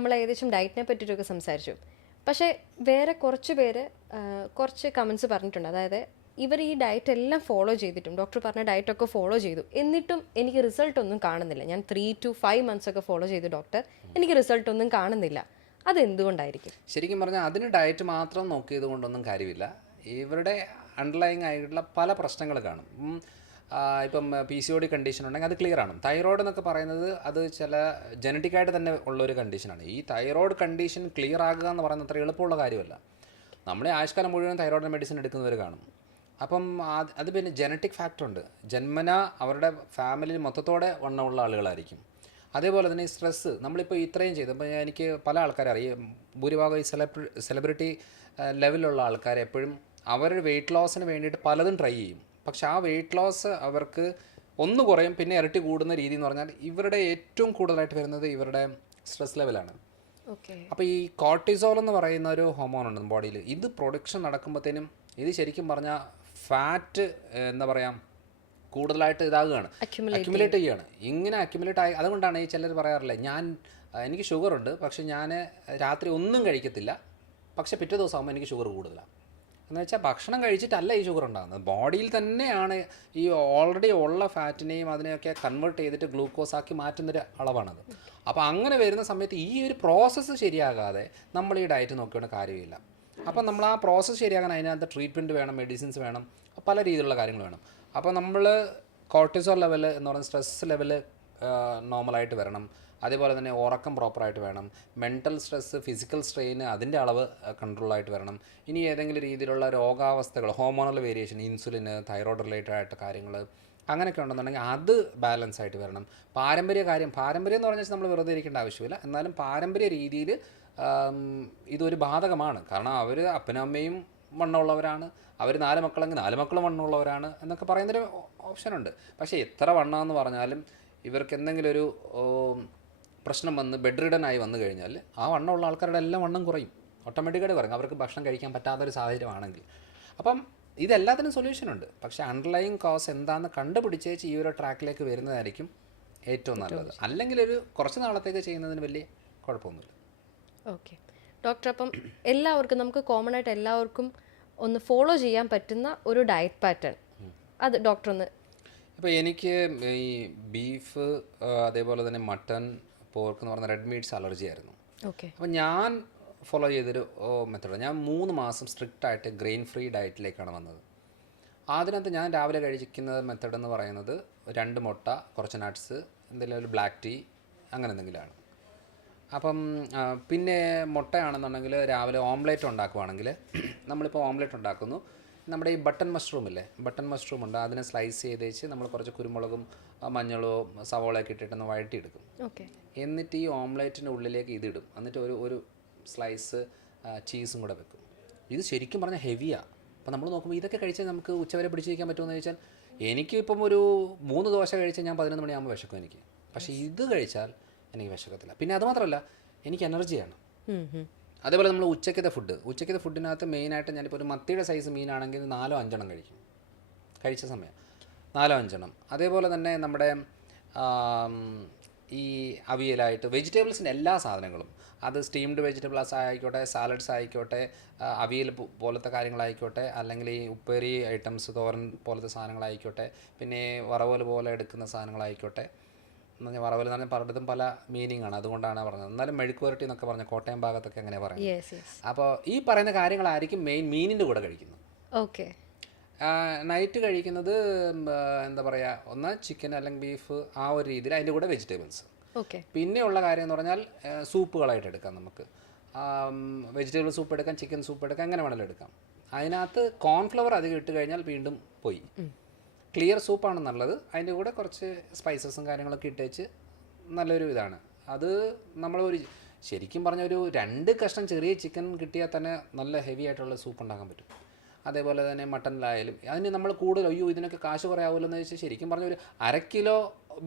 നമ്മൾ ഏകദേശം ഡയറ്റിനെ പറ്റിയിട്ടൊക്കെ സംസാരിച്ചു. പക്ഷേ വേറെ കുറച്ച് പേര് കുറച്ച് കമൻസ് പറഞ്ഞിട്ടുണ്ട്. അതായത് ഇവർ ഈ ഡയറ്റ് എല്ലാം ഫോളോ ചെയ്തിട്ടും ഡോക്ടർ പറഞ്ഞ ഡയറ്റൊക്കെ ഫോളോ ചെയ്തു, എന്നിട്ടും എനിക്ക് റിസൾട്ട് ഒന്നും കാണുന്നില്ല. ഞാൻ 3 to 5 months ഒക്കെ ഫോളോ ചെയ്തു ഡോക്ടർ, എനിക്ക് റിസൾട്ട് ഒന്നും കാണുന്നില്ല. അതെന്തുകൊണ്ടായിരിക്കും? ശരിക്കും പറഞ്ഞാൽ അതിന് ഡയറ്റ് മാത്രം നോക്കിയത് കൊണ്ടൊന്നും കാര്യമില്ല. ഇവരുടെ അണ്ടർലൈങ് ആയിട്ടുള്ള പല പ്രശ്നങ്ങൾ കാണും. ഇപ്പം PCOD കണ്ടീഷൻ ഉണ്ടെങ്കിൽ അത് ക്ലിയർ ആണ്. തൈറോയ്ഡ് എന്നൊക്കെ പറയുന്നത് അത് ചില ജനറ്റിക്കായിട്ട് തന്നെ ഉള്ളൊരു കണ്ടീഷനാണ്. ഈ തൈറോയ്ഡ് കണ്ടീഷൻ ക്ലിയർ ആകുക എന്ന് പറയുന്നത് അത്ര എളുപ്പമുള്ള കാര്യമല്ല. നമ്മുടെ ആയുഷ്കാലം മുഴുവൻ തൈറോയ്ഡ് മെഡിസിൻ എടുക്കുന്നവർ കാണും. അപ്പം അത് പിന്നെ ജനറ്റിക് ഫാക്ടറുണ്ട്. ജന്മന അവരുടെ ഫാമിലിയിൽ മൊത്തത്തോടെ വണ്ണമുള്ള ആളുകളായിരിക്കും. അതേപോലെ തന്നെ ഈ സ്ട്രെസ്സ് നമ്മളിപ്പോൾ ഇത്രയും ചെയ്തു. അപ്പോൾ എനിക്ക് പല ആൾക്കാരെ അറിയാം, ഭൂരിഭാഗം ഈ സെലിബ്രിറ്റി ലെവലിലുള്ള ആൾക്കാർ എപ്പോഴും അവരുടെ വെയിറ്റ് ലോസിന് വേണ്ടിയിട്ട് പലതും ട്രൈ ചെയ്യും. പക്ഷെ ആ വെയിറ്റ് ലോസ് അവർക്ക് ഒന്ന് കുറയും പിന്നെ ഇരട്ടി കൂടുന്ന രീതി എന്ന് പറഞ്ഞാൽ ഇവരുടെ ഏറ്റവും കൂടുതലായിട്ട് വരുന്നത് ഇവരുടെ സ്ട്രെസ് ലെവലാണ്. അപ്പോൾ ഈ കോർട്ടിസോൾ എന്ന് പറയുന്ന ഒരു ഹോർമോൺ ഉണ്ട് ബോഡിയിൽ. ഇത് പ്രൊഡക്ഷൻ നടക്കുമ്പോഴത്തേനും ഇത് ശരിക്കും പറഞ്ഞാൽ ഫാറ്റ് എന്താ പറയുക കൂടുതലായിട്ട് ഇതാകുകയാണ്, അക്യുമുലേറ്റ് ചെയ്യുകയാണ്. ഇങ്ങനെ അക്യുമുലേറ്റ് ആയി അതുകൊണ്ടാണ് ഈ ചിലർ പറയാറില്ല, എനിക്ക് ഷുഗറുണ്ട് പക്ഷെ ഞാൻ രാത്രി ഒന്നും കഴിക്കത്തില്ല, പക്ഷെ പിറ്റേ ദിവസം ആകുമ്പോൾ എനിക്ക് ഷുഗർ കൂടുതലാണ്. എന്ന് വെച്ചാൽ ഭക്ഷണം കഴിച്ചിട്ടല്ല ഈ ഷുഗർ ഉണ്ടാകുന്നത്, ബോഡിയിൽ തന്നെയാണ് ഈ ഓൾറെഡി ഉള്ള ഫാറ്റിനെയും അതിനെയൊക്കെ കൺവേർട്ട് ചെയ്തിട്ട് ഗ്ലൂക്കോസ് ആക്കി മാറ്റുന്നൊരു അളവാണത്. അപ്പോൾ അങ്ങനെ വരുന്ന സമയത്ത് ഈ ഒരു പ്രോസസ്സ് ശരിയാകാതെ നമ്മൾ ഈ ഡയറ്റ് നോക്കിയോണ്ട് കാര്യമില്ല. അപ്പം നമ്മൾ ആ പ്രോസസ്സ് ശരിയാകാൻ അതിനകത്ത് ട്രീറ്റ്മെൻറ്റ് വേണം, മെഡിസിൻസ് വേണം, പല രീതിയിലുള്ള കാര്യങ്ങൾ വേണം. അപ്പോൾ നമ്മൾ കോർട്ടിസോൾ ലെവൽ എന്ന് പറയുന്ന സ്ട്രെസ് ലെവൽ നോർമലായിട്ട് വരണം. അതേപോലെ തന്നെ ഉറക്കം പ്രോപ്പറായിട്ട് വേണം. മെൻ്റൽ സ്ട്രെസ്സ്, ഫിസിക്കൽ സ്ട്രെയിന് അതിൻ്റെ അളവ് കൺട്രോളായിട്ട് വരണം. ഇനി ഏതെങ്കിലും രീതിയിലുള്ള രോഗാവസ്ഥകൾ, ഹോർമോണൽ വേരിയേഷൻ, ഇൻസുലിന്, തൈറോയ്ഡ് റിലേറ്റഡ് ആയിട്ട് കാര്യങ്ങൾ അങ്ങനെയൊക്കെ ഉണ്ടെന്നുണ്ടെങ്കിൽ അത് ബാലൻസ് ആയിട്ട് വരണം. പാരമ്പര്യം എന്ന് പറഞ്ഞാൽ നമ്മൾ വെറുതെ ഇരിക്കേണ്ട ആവശ്യമില്ല. എന്നാലും പാരമ്പര്യ രീതിയിൽ ഇതൊരു ബാധകമാണ്. കാരണം അവർ അപ്പനും അമ്മയും വണ്ണമുള്ളവരാണ്, അവർ 4 മക്കളെങ്കിൽ 4 മക്കളും വണ്ണമുള്ളവരാണ് എന്നൊക്കെ പറയുന്നൊരു ഓപ്ഷനുണ്ട്. പക്ഷേ എത്ര വണ്ണമെന്ന് പറഞ്ഞാലും ഇവർക്ക് എന്തെങ്കിലും ഒരു പ്രശ്നം വന്ന് ബെഡ് റിഡൻ ആയി വന്നു കഴിഞ്ഞാൽ ആ വണ്ണമുള്ള ആൾക്കാരുടെ എല്ലാം വണ്ണം കുറയും, ഓട്ടോമാറ്റിക്കായിട്ട് കുറയും, അവർക്ക് ഭക്ഷണം കഴിക്കാൻ പറ്റാത്തൊരു സാഹചര്യമാണെങ്കിൽ. അപ്പം ഇതെല്ലാത്തിനും സൊല്യൂഷനുണ്ട്. പക്ഷേ അണ്ടർലൈങ് കോസ് എന്താണെന്ന് കണ്ടുപിടിച്ചേച്ച് ഈ ഒരു ട്രാക്കിലേക്ക് വരുന്നതായിരിക്കും ഏറ്റവും നല്ലത്. അല്ലെങ്കിൽ ഒരു കുറച്ച് നാളത്തേക്ക് ചെയ്യുന്നതിന് വലിയ കുഴപ്പമൊന്നുമില്ല. ഓക്കെ ഡോക്ടർ, അപ്പം നമുക്ക് കോമൺ ആയിട്ട് എല്ലാവർക്കും ഒന്ന് ഫോളോ ചെയ്യാൻ പറ്റുന്ന ഒരു ഡയറ്റ് പാറ്റേൺ അത് ഡോക്ടർ ഒന്ന്. ഇപ്പോൾ എനിക്ക് ഈ ബീഫ് അതേപോലെ തന്നെ മട്ടൺ, പോർക്ക് എന്ന് പറഞ്ഞ റെഡ് മീറ്റ്സ് അലർജി ആയിരുന്നു. ഓക്കെ. അപ്പോൾ ഞാൻ ഫോളോ ചെയ്തൊരു മെത്തേഡ്, ഞാൻ 3 മാസം സ്ട്രിക്റ്റായിട്ട് ഗ്രെയിൻ ഫ്രീ ഡയറ്റിലേക്കാണ് വന്നത്. അതിനകത്ത് ഞാൻ രാവിലെ കഴിക്കുന്ന മെത്തേഡ് എന്ന് പറയുന്നത് 2 മുട്ട, കുറച്ച് നട്ട്സ്, എന്തെങ്കിലും ഒരു ബ്ലാക്ക് ടീ, അങ്ങനെ എന്തെങ്കിലുമാണ്. അപ്പം പിന്നെ മുട്ടയാണെന്നുണ്ടെങ്കിൽ രാവിലെ ഓംലേറ്റ് ഉണ്ടാക്കുവാണെങ്കിൽ നമ്മളിപ്പോൾ ഓംലേറ്റ് ഉണ്ടാക്കുന്നു, നമ്മുടെ ഈ ബട്ടൺ മഷ്റൂം ഇല്ലേ, ബട്ടൺ മഷ്റൂം ഉണ്ട്, അതിനെ സ്ലൈസ് ചെയ്ത് വെച്ച് നമ്മൾ കുറച്ച് കുരുമുളകും മഞ്ഞളോ സവോളയൊക്കെ ഇട്ടിട്ടൊന്ന് വഴറ്റിയെടുക്കും. എന്നിട്ട് ഈ ഓംലേറ്റിൻ്റെ ഉള്ളിലേക്ക് ഇതിടും. എന്നിട്ട് ഒരു സ്ലൈസ് ചീസും കൂടെ വെക്കും. ഇത് ശരിക്കും പറഞ്ഞാൽ ഹെവിയാണ്. അപ്പോൾ നമ്മൾ നോക്കുമ്പോൾ ഇതൊക്കെ കഴിച്ചാൽ നമുക്ക് ഉച്ചവരെ പിടിച്ചിരിക്കാൻ പറ്റുമെന്ന് ചോദിച്ചാൽ എനിക്കിപ്പം ഒരു 3 ദോശ കഴിച്ചാൽ ഞാൻ 11 മണിയാകുമ്പോൾ വിശക്കും എനിക്ക്. പക്ഷേ ഇത് കഴിച്ചാൽ എനിക്ക് വിശക്കത്തില്ല. പിന്നെ അതുമാത്രമല്ല, എനിക്ക് എനർജിയാണ്. അതേപോലെ നമ്മൾ ഉച്ചക്കത്തെ ഫുഡിനകത്ത് മെയിനായിട്ട് ഞാനിപ്പോൾ ഒരു മത്തിയുടെ സൈസ് മീനാണെങ്കിൽ 4-5 കഴിക്കും, കഴിച്ച സമയം 4-5. അതേപോലെ തന്നെ നമ്മുടെ ഈ അവിയലായിട്ട് വെജിറ്റബിൾസിൻ്റെ എല്ലാ സാധനങ്ങളും, അത് സ്റ്റീംഡ് വെജിറ്റബിൾസ് ആയിക്കോട്ടെ, സാലഡ്സ് ആയിക്കോട്ടെ, അവിയൽ പോലത്തെ കാര്യങ്ങളായിക്കോട്ടെ, അല്ലെങ്കിൽ ഈ ഉപ്പേരി ഐറ്റംസ്, തോരൻ പോലത്തെ സാധനങ്ങളായിക്കോട്ടെ, പിന്നെ വറവൽ പോലെ എടുക്കുന്ന സാധനങ്ങളായിക്കോട്ടെ. വറവൽ എന്ന് പറഞ്ഞാൽ പലയിടത്തും പല മീനിങ് ആണ്, അതുകൊണ്ടാണ് പറഞ്ഞത്. എന്നാലും മെഴുക്കുവരട്ടി എന്നൊക്കെ പറഞ്ഞ കോട്ടയം ഭാഗത്തൊക്കെ എങ്ങനെയാണ് പറയുന്നത്. അപ്പോൾ ഈ പറയുന്ന കാര്യങ്ങളായിരിക്കും മീനിൻ്റെ കൂടെ കഴിക്കുന്നത്. ഓക്കെ. നൈറ്റ് കഴിക്കുന്നത് എന്താ പറയുക, ഒന്ന് ചിക്കൻ അല്ലെങ്കിൽ ബീഫ്, ആ ഒരു രീതിയിൽ, അതിൻ്റെ കൂടെ വെജിറ്റബിൾസ്. പിന്നെയുള്ള കാര്യം എന്ന് പറഞ്ഞാൽ സൂപ്പുകളായിട്ട് എടുക്കാം. നമുക്ക് വെജിറ്റബിൾ സൂപ്പ് എടുക്കാം, ചിക്കൻ സൂപ്പ് എടുക്കാം, എങ്ങനെ വേണമെങ്കിലും എടുക്കാം. അതിനകത്ത് കോൺഫ്ലവർ അധികം ഇട്ട് കഴിഞ്ഞാൽ വീണ്ടും പോയി. ക്ലിയർ സൂപ്പാണ് നല്ലത്. അതിൻ്റെ കൂടെ കുറച്ച് സ്പൈസസും കാര്യങ്ങളൊക്കെ ഇട്ടേച്ച് നല്ലൊരു ഇതാണ്. അത് നമ്മളൊരു ശരിക്കും പറഞ്ഞ ഒരു 2 കഷ്ണം ചെറിയ ചിക്കൻ കിട്ടിയാൽ തന്നെ നല്ല ഹെവി ആയിട്ടുള്ള സൂപ്പ് ഉണ്ടാക്കാൻ പറ്റും. അതേപോലെ തന്നെ മട്ടണിലായാലും അതിന് നമ്മൾ കൂടുതൽ ഇതിനൊക്കെ കാശ് കുറയാവുമല്ലോ എന്ന് വെച്ചാൽ ശരിക്കും പറഞ്ഞ ഒരു 1/2 കിലോ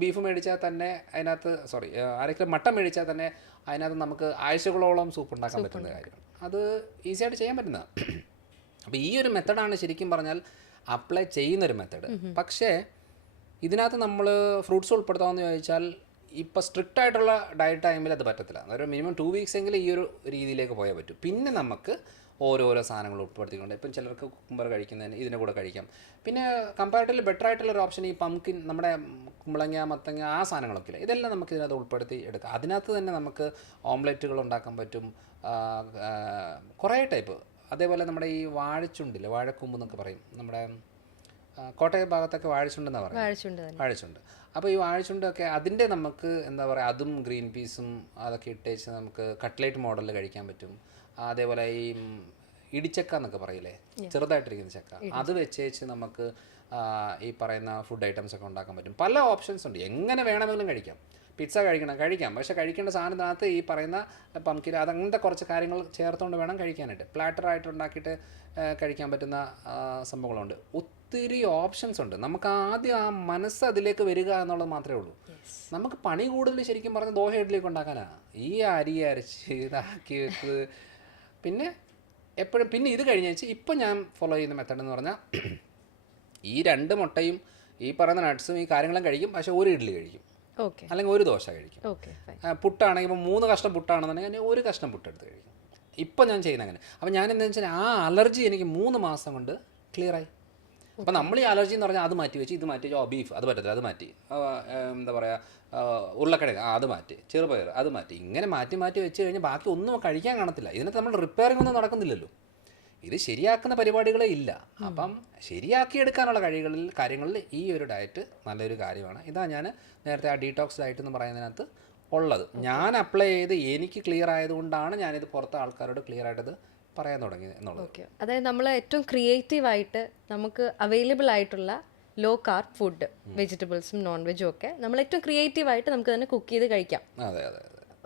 ബീഫ് മേടിച്ചാൽ തന്നെ അതിനകത്ത് 1/2 കിലോ മട്ടൺ മേടിച്ചാൽ തന്നെ അതിനകത്ത് നമുക്ക് ആഴ്ചകളോളം സൂപ്പ് ഉണ്ടാക്കാൻ പറ്റുന്ന കാര്യമാണ്. അത് ഈസിയായിട്ട് ചെയ്യാൻ പറ്റുന്നതാണ്. അപ്പോൾ ഈ ഒരു മെത്തഡാണ് ശരിക്കും പറഞ്ഞാൽ അപ്ലൈ ചെയ്യുന്നൊരു മെത്തേഡ്. പക്ഷേ ഇതിനകത്ത് നമ്മൾ ഫ്രൂട്ട്സ് ഉൾപ്പെടുത്താമെന്ന് ചോദിച്ചാൽ ഇപ്പോൾ സ്ട്രിക്റ്റ് ആയിട്ടുള്ള ഡയറ്റ് ടൈമിൽ അത് പറ്റത്തില്ല. ഒരു മിനിമം 2 വീക്സ് എങ്കിലും ഈ ഒരു രീതിയിലേക്ക് പോയാൽ പറ്റും. പിന്നെ നമുക്ക് ഓരോരോ സാധനങ്ങൾ ഉൾപ്പെടുത്തിക്കൊണ്ട് ഇപ്പം ചിലർക്ക് കുക്കുംബർ കഴിക്കുന്നതിന് ഇതിൻ്റെ കൂടെ കഴിക്കാം. പിന്നെ കമ്പാരിറ്റീവ്ലി ബെറ്റർ ആയിട്ടുള്ള ഒരു ഓപ്ഷൻ ഈ പംകിൻ, നമ്മുടെ കുമ്പളങ്ങ, മത്തങ്ങ, ആ സാധനങ്ങളൊക്കെ ഇല്ല, ഇതെല്ലാം നമുക്ക് ഇതിനകത്ത് ഉൾപ്പെടുത്തി എടുക്കാം. അതിനകത്ത് തന്നെ നമുക്ക് ഓംലെറ്റുകൾ ഉണ്ടാക്കാൻ പറ്റും, കുറേ ടൈപ്പ്. അതേപോലെ നമ്മുടെ ഈ വാഴച്ചുണ്ടില്ലേ, വാഴക്കൂമ്പ് എന്നൊക്കെ പറയും, നമ്മുടെ കോട്ടയം ഭാഗത്തൊക്കെ വാഴച്ചുണ്ടെന്നാണ് പറയുന്നത്, വാഴച്ചുണ്ട്. അപ്പോൾ ഈ വാഴച്ചുണ്ടൊക്കെ അതിൻ്റെ നമുക്ക് എന്താ പറയുക, അതും ഗ്രീൻ പീസും അതൊക്കെ ഇട്ടേച്ച് നമുക്ക് കട്ട്ലേറ്റ് മോഡലിൽ കഴിക്കാൻ പറ്റും. അതേപോലെ ഈ ഇടിച്ചക്ക എന്നൊക്കെ പറയില്ലേ, ചെറുതായിട്ടിരിക്കുന്ന ചക്ക, അത് വെച്ചേച്ച് നമുക്ക് ഈ പറയുന്ന ഫുഡ് ഐറ്റംസ് ഒക്കെ ഉണ്ടാക്കാൻ പറ്റും. പല ഓപ്ഷൻസ് ഉണ്ട്, എങ്ങനെ വേണമെങ്കിലും കഴിക്കാം. പിസ്സ കഴിക്കാം, പക്ഷേ കഴിക്കേണ്ട സാധനത്തിനകത്ത് ഈ പറയുന്ന പംകിൻ അതങ്ങനത്തെ കുറച്ച് കാര്യങ്ങൾ ചേർത്തുകൊണ്ട് വേണം കഴിക്കാനായിട്ട്. പ്ലാറ്ററായിട്ട് ഉണ്ടാക്കിയിട്ട് കഴിക്കാൻ പറ്റുന്ന സംഭവങ്ങളുണ്ട്. ഒത്തിരി ഓപ്ഷൻസ് ഉണ്ട്. നമുക്ക് ആദ്യം ആ മനസ്സ് അതിലേക്ക് വരിക എന്നുള്ളത് മാത്രമേ ഉള്ളൂ. നമുക്ക് പണി കൂടുതൽ ശരിക്കും പറഞ്ഞാൽ ദോശ ഇഡ്ഡലിയൊക്കെ ഉണ്ടാക്കാനാണ്. ഈ അരി അരച്ച് ഇതാക്കി വെക്ക്. പിന്നെ എപ്പോഴും പിന്നെ ഇത് കഴിഞ്ഞ വെച്ച് ഇപ്പം ഞാൻ ഫോളോ ചെയ്യുന്ന മെത്തേഡ് എന്ന് പറഞ്ഞാൽ ഈ 2 മുട്ടയും ഈ പറയുന്ന നട്ട്സും ഈ കാര്യങ്ങളും കഴിക്കും, പക്ഷേ ഒരു ഇഡ്ഡലി കഴിക്കും, അല്ലെങ്കിൽ ഒരു ദോശ കഴിക്കും. പുട്ടാണെങ്കിൽ ഇപ്പോൾ 3 കഷ്ണം പുട്ടാണെന്നുണ്ടെങ്കിൽ 1 കഷ്ണം പുട്ടെടുത്ത് കഴിക്കും. ഇപ്പം ഞാൻ ചെയ്യുന്നത് അങ്ങനെ. അപ്പോൾ ഞാൻ എന്താണെന്ന് വെച്ചാൽ ആ അലർജി എനിക്ക് 3 മാസം കൊണ്ട് ക്ലിയറായി. അപ്പോൾ നമ്മൾ ഈ അലർജി എന്ന് പറഞ്ഞാൽ അത് മാറ്റി വെച്ച് ഇത് മാറ്റി, ബീഫ് അത് പറ്റത്തില്ല അത് മാറ്റി, എന്താ പറയുക, ഉരുളക്കിഴങ്ങ് അത് മാറ്റി, ചെറുപയർ അത് മാറ്റി, ഇങ്ങനെ മാറ്റി വെച്ച് കഴിഞ്ഞാൽ ബാക്കി ഒന്നും കഴിക്കാൻ കാണത്തില്ല. ഇതിനകത്ത് നമ്മൾ റിപ്പയറിംഗ് ഒന്നും നടക്കുന്നില്ലല്ലോ. ഇത് ശരിയാക്കുന്ന പരിപാടികളേ ഇല്ല. അപ്പം ശരിയാക്കിയെടുക്കാനുള്ള കാര്യങ്ങളിൽ ഈ ഒരു ഡയറ്റ് നല്ലൊരു കാര്യമാണ്. ഇതാ ഞാൻ നേരത്തെ ആ ഡീടോക്സ് ഡയറ്റ് എന്ന് പറയുന്നതിനകത്ത് ഉള്ളത്. ഞാൻ അപ്ലൈ ചെയ്ത് എനിക്ക് ക്ലിയർ ആയതുകൊണ്ടാണ് ഞാനിത് പുറത്തെ ആൾക്കാരോട് ക്ലിയർ ആയിട്ടത് പറയാൻ തുടങ്ങിയത് എന്നുള്ളത്. അതായത് നമ്മൾ ഏറ്റവും ക്രിയേറ്റീവായിട്ട് നമുക്ക് അവൈലബിൾ ആയിട്ടുള്ള ലോ കാർബ് ഫുഡ്, വെജിറ്റബിൾസും നോൺ വെജും ഒക്കെ നമ്മൾ ഏറ്റവും ക്രിയേറ്റീവായിട്ട് നമുക്ക് തന്നെ കുക്ക് ചെയ്ത് കഴിക്കാം. അതെ,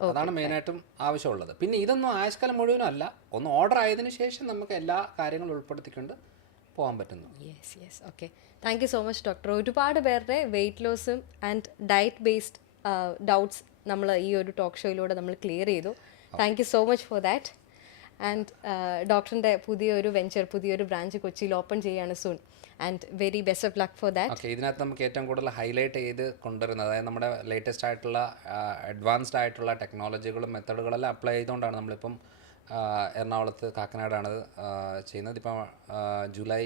അതാണ് മെയിനായിട്ടും ആവശ്യമുള്ളത്. പിന്നെ ഇതൊന്നും ആയുഷ്കാലം മുഴുവനും അല്ല, ഒന്ന് ഓർഡർ ആയതിനു ശേഷം നമുക്ക് എല്ലാ കാര്യങ്ങളും ഉൾപ്പെടുത്തിക്കൊണ്ട് പോകാൻ പറ്റുന്നു. Yes. Okay, thank you so much doctor. ഒരുപാട് പേരുടെ വെയിറ്റ് ലോസും ആൻഡ് ഡയറ്റ് ബേസ്ഡ് ഡൗട്ട്സ് നമ്മൾ ഈ ഒരു ടോക്ക് ഷോയിലൂടെ നമ്മൾ ക്ലിയർ ചെയ്തു. Thank you so much for that. And ഡോക്ടറിൻ്റെ പുതിയൊരു ബ്രാഞ്ച് കൊച്ചിയിൽ ഓപ്പൺ ചെയ്യാണ് soon. And very best of luck for that. Okay, ഇതിനകത്ത് നമുക്ക് ഏറ്റവും കൂടുതൽ ഹൈലൈറ്റ് ചെയ്ത് കൊണ്ടുവരുന്നത്, അതായത് നമ്മുടെ ലേറ്റസ്റ്റ് ആയിട്ടുള്ള അഡ്വാൻസ്ഡ് ആയിട്ടുള്ള ടെക്നോളജികളും മെത്തഡുകളെല്ലാം അപ്ലൈ ചെയ്തുകൊണ്ടാണ് നമ്മളിപ്പം എറണാകുളത്ത് കാക്കനാടാണത് ചെയ്യുന്നത്. ഇപ്പം ജൂലൈ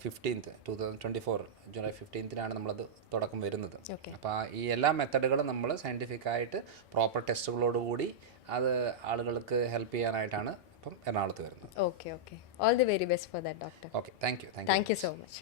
15th 2024 ജൂലൈ 15th നമ്മളത് തുടക്കം വരുന്നത്. അപ്പോൾ ഈ എല്ലാ മെത്തഡുകളും നമ്മൾ സയൻറ്റിഫിക്കായിട്ട് പ്രോപ്പർ ടെസ്റ്റുകളോടുകൂടി അത് ആളുകൾക്ക് ഹെൽപ്പ് ചെയ്യാനായിട്ടാണ് ഇപ്പം എറണാകുളത്ത് വരുന്നത്. Okay. All the very best for that doctor. Okay, thank you so much.